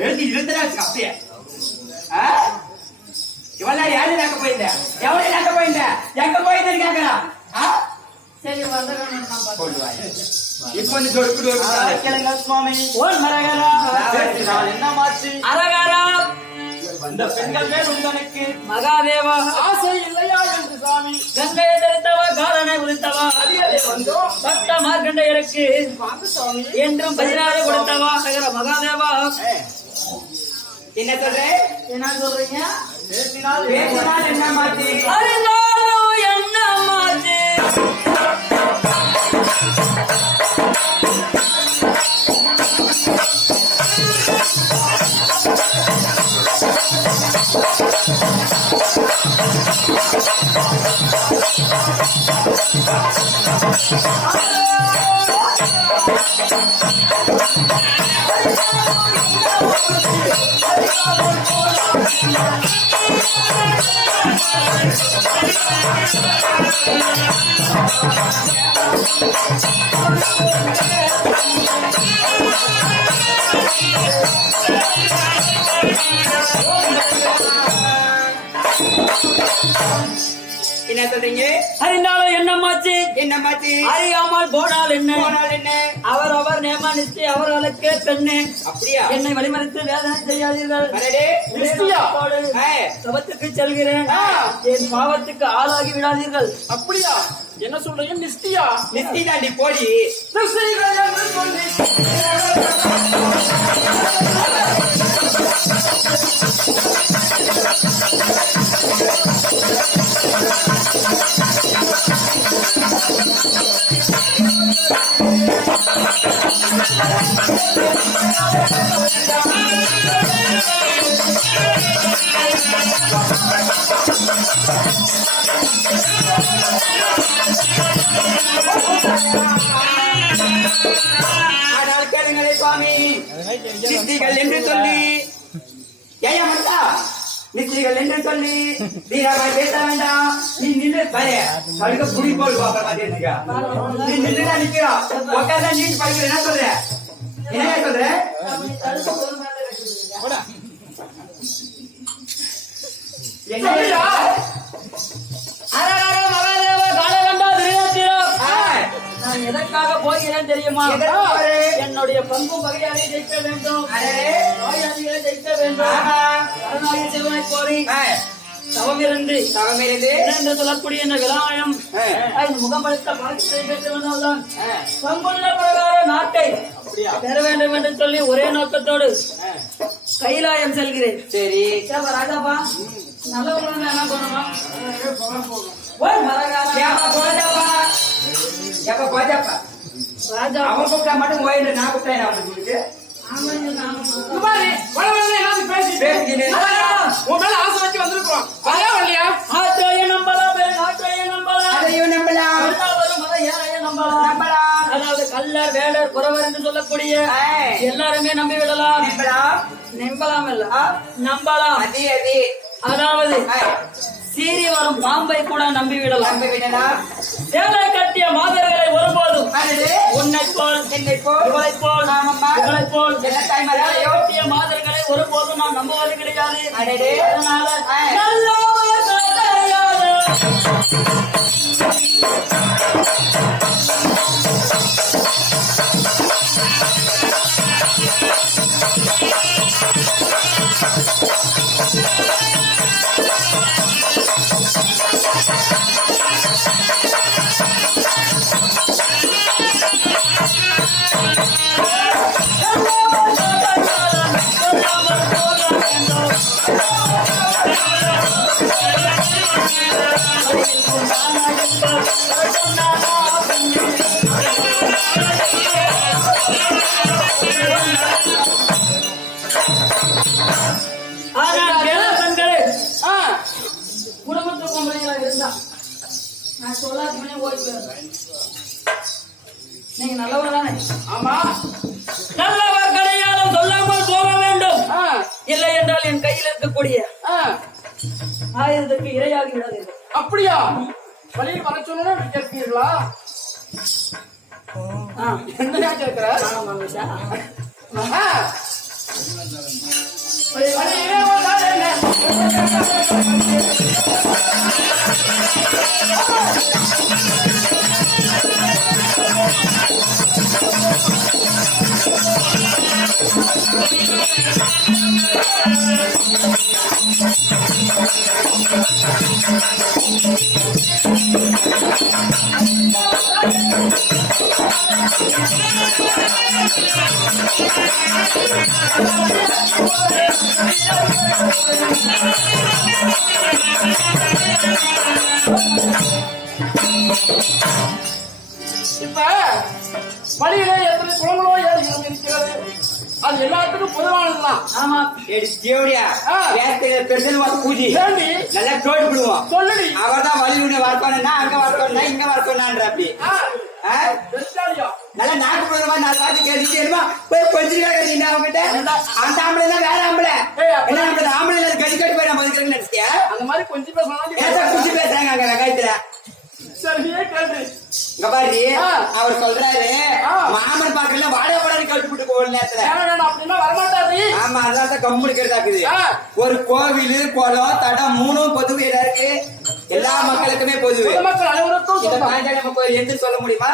எழுதி இருந்துச்சு அப்படியே இவெல்லாம் யாரு நாக்க போயிருந்த எவ்வளவு நாக்க போயிருந்த எங்க போயிருந்தேன்னு கேட்கலாம். சரி இப்ப வந்து கேளுங்க சுவாமி. என்ன மாச்சு அரகாரா அந்த பெண்கள் மேல் உங்களுக்கு மகாதேவா ஆசை இல்லையா என்று சுவாமி. கங்கையை தரித்தவா காலனை உரித்தவா பக்த மார்க்கண்டையருக்கு என்றும் 16 கொடுத்தவா சகர மகாதேவா. என்ன சொல்றேன் என்ன சொல்றீங்க? பேசினால் என்ன மாத்தி அறிந்தாலும் என்ன மாத்தி என்ன சொல்றீங்க? அறிந்தாலும் என்னமாச்சு என்னமாச்சு அறியாமல் போனால் என்ன அவர் நேமானிச்சு அவர்களுக்கு பெண்ணு அப்படியா என்னை வழிமறித்து வேதனை செய்யாதீர்கள். சபத்துக்கு செல்கிறேன் என் பாவத்துக்கு ஆளாகி விடாதீர்கள். அப்படியா என்ன சொல்றீங்க? நிஷ்டியா நிஷ்டி தாண்டி போடி சுவாமி. நிஷ்டிகள் என்று சொல்லி ஏயா மட்டா நிஷ்டிகள் என்று சொல்லி வீரமாய் பேச வேண்டாம். நீ நின்று படுக்க புடி போல் நீ நின்றுதான் நிக்கிறா உட்கார்ந்து நீ படிக்கிற. என்ன சொல்ற என்ன சொல்ற? நான் எதற்காக போகிறேன் தெரியுமா? என்னுடைய பங்கு பகையாளை ஜெயிக்க வேண்டும், நோயாளிகளை ஜெயிக்க வேண்டும். அரணாகி சிவனை கோரி தவமிருந்து என்று சொல்லக்கூடிய இந்த விலாயம் முகமளித்த வாழ்க்கை பெற்று வந்தால்தான் பங்குள்ள பிரகார நாட்டை பெற வேண்டும் என்று சொல்லி ஒரே நோக்கத்தோடு கைலாயம் செல்கிறேன். சரி ராஜாப்பா நல்லவங்க என்ன பண்ணுமா? ராஜா அவன் கூப்பிட்டா மட்டும் ஓய்வு நான் கூப்பிட்டேன் அவனுக்கு ஆசை வச்சு வந்திருக்கோம். அதாவது கல்லர் வேடர் குறவர் என்று சொல்லக்கூடிய எல்லாருமே நம்பி விடலாம். நம்பலாம் இல்ல நம்பலாம். அதாவது சீறி வரும் பாம்பை கூட நம்பி விடலாம். சேலை கட்டிய மாதர்களை ஒருபோதும் உன்னை போல் என்னை போல் இவளை போல் இவளை போல் கட்டிய மாதர்களை ஒருபோதும் நான் நம்புவது கிடையாது. அதனால குடும்பத்துக்கு இருந்தா நான் சொல்லாத பண்ணி ஓடி போயிடும். நீங்க நல்லவர் தானே? ஆமா. நல்லவர் கடையாளம் சொல்லாமல் போக வேண்டும். இல்லை என்றால் என் கையில் இருக்கக்கூடிய ஆயுதத்துக்கு இரையாகி விடாது. அப்படியா? வழியில் வர சொன்னா கேட்பீர்களா? என்ன கேட்கிற? இப்ப வழியிலே எத்தனை குளங்களோ ஏரிகளும் இருக்கிறது. அது எல்லாத்துக்கும் பொதுவானதுதான். ஆமா. பூஜை நல்லா தோட்டு விடுவோம். சொல்லுடி. அவர் தான் வழி உன்னை வரப்பானா அங்க வரப்பா இங்க வரப்பான்ற அப்படி நல்லா நாட்டு போயிருமா நான் பார்த்து கேட்டுமா போய் கொஞ்சம் அவங்ககிட்ட அந்த ஆம்பளை தான் வேற ஆம்பளை என்ன ஆம்பளை கடி கட்டி போய் நான் பதிக்கிறேன்னு நினைச்சியா? அந்த மாதிரி கொஞ்சம் பேசுறாங்க அங்க வெங்காயத்துல. அவர் சொல்றாரு மாமன் பாக்கல வாடகை வாடகை கழிச்சுட்டு போன நேரத்துல அப்படின்னா வரமாட்டாரு. ஆமா அதான் கம்முனு கேட்டாக்குது. ஒரு கோவில் குளம் தடம் மூணும் பொதுவு இருக்கு. எல்லா மக்களுக்குமே பொதுவு. மக்கள் அனைவருக்கும் இந்த பாஞ்சாலி கோயில் எழுதுன்னு சொல்ல முடியுமா?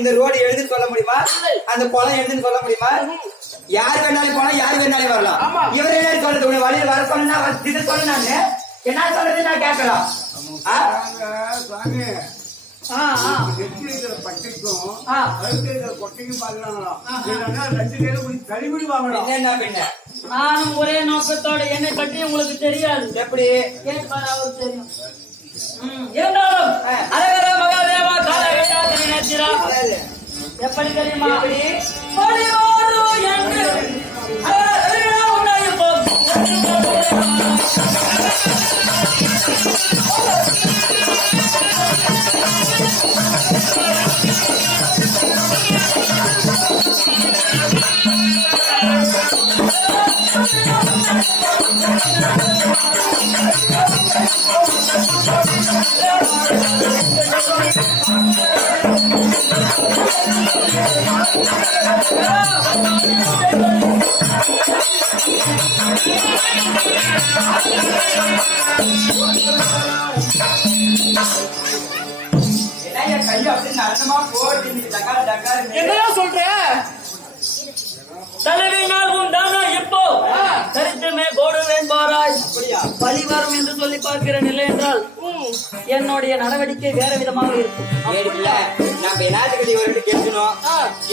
இந்த ரோடு எழுதுன்னு சொல்ல முடியுமா? அந்த குளம் எழுதுன்னு சொல்ல முடியுமா? யார் வேணாலும் போனா யார் வேணாலும் வரலாம். இவர் என்ன சொல்றது? வழியில் வர சொன்னா இது சொல்ல நானு என்ன சொல்றது நான் கேட்கலாம். நானும் ஒரே நோக்கத்தோட என்னை பற்றி உங்களுக்கு தெரியாது. எப்படி அவர் தெரியும். இருந்தாலும் அரகர மகாதேவா காலகட்டா எப்படி தெரியுமா? என்னையா சொல்ற? தலைவினால் உண்டானா இப்போ சரித்துமே போடுவேன் பாராய். பழி வரும் என்று சொல்லி பார்க்கிறேன். இல்லை என்றால் என்னுடைய நடவடிக்கை வேற விதமாக இருக்கும். நம்ம எல்லாத்துக்கிட்ட இவர்கிட்ட கேட்கணும்.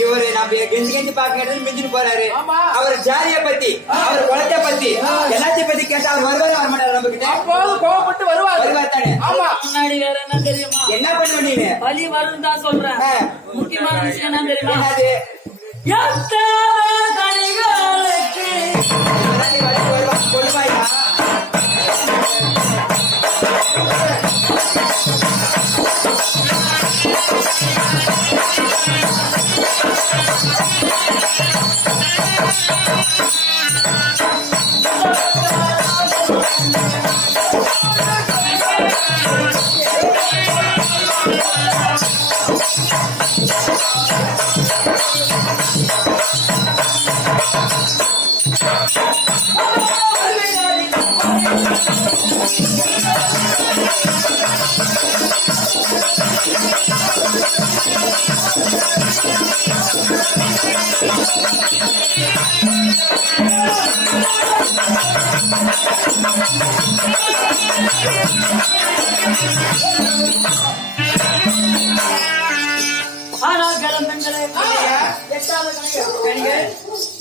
இவரு நம்ம கெஞ்சி கெஞ்சி பாக்கிறது மிஞ்சிட்டு போறாரு. அவர் ஜாதிய பத்தி அவர் குளத்தை பத்தி எல்லாத்தையும் பத்தி கேட்டா அவர் வருவாரு வர மாட்டாரு. நம்ம கிட்ட கோவப்பட்டு வருவார் தானே. முன்னாடி வேற என்ன தெரியுமா? என்ன பண்ணுவ நீங்க? பழி வரும் தான் சொல்றேன். முக்கியமான விஷயம் என்ன தெரியுமா? கொடுவாயா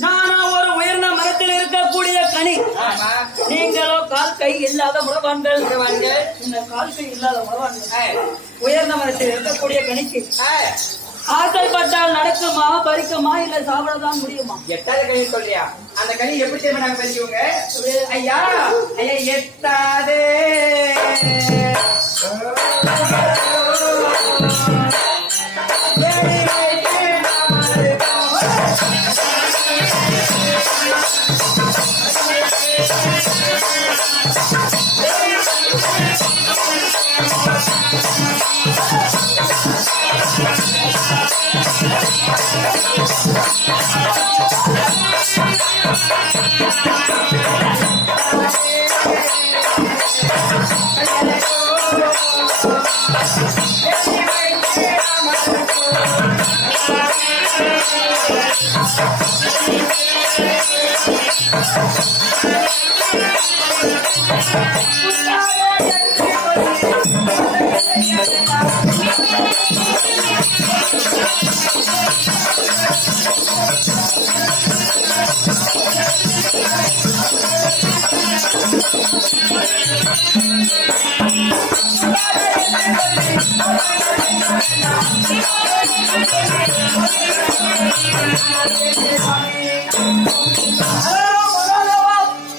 நானா ஒரு உயர்ந்த மரத்தில் இருக்கக்கூடிய கனி. நீங்களோ கால் கை இல்லாத முடவான்கள். இந்த கால் கை இல்லாத முடவான்கள் உயர்ந்த மரத்தில் இருக்கக்கூடிய கனிக்கு ஆசைப்பட்டால் நடக்குமா, பறிக்குமா, இல்ல சாப்பிடதான் முடியுமா? எட்டாவது கனி சொல்றியா? அந்த கனி எப்படி தெரியுமா நாங்க பறிச்சுவோங்க? ஐயா ஐயா எட்டாதே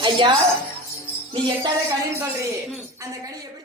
ஐயா நீ எட்டாலே கனின்னு சொல்றீ அந்த கனி எப்படி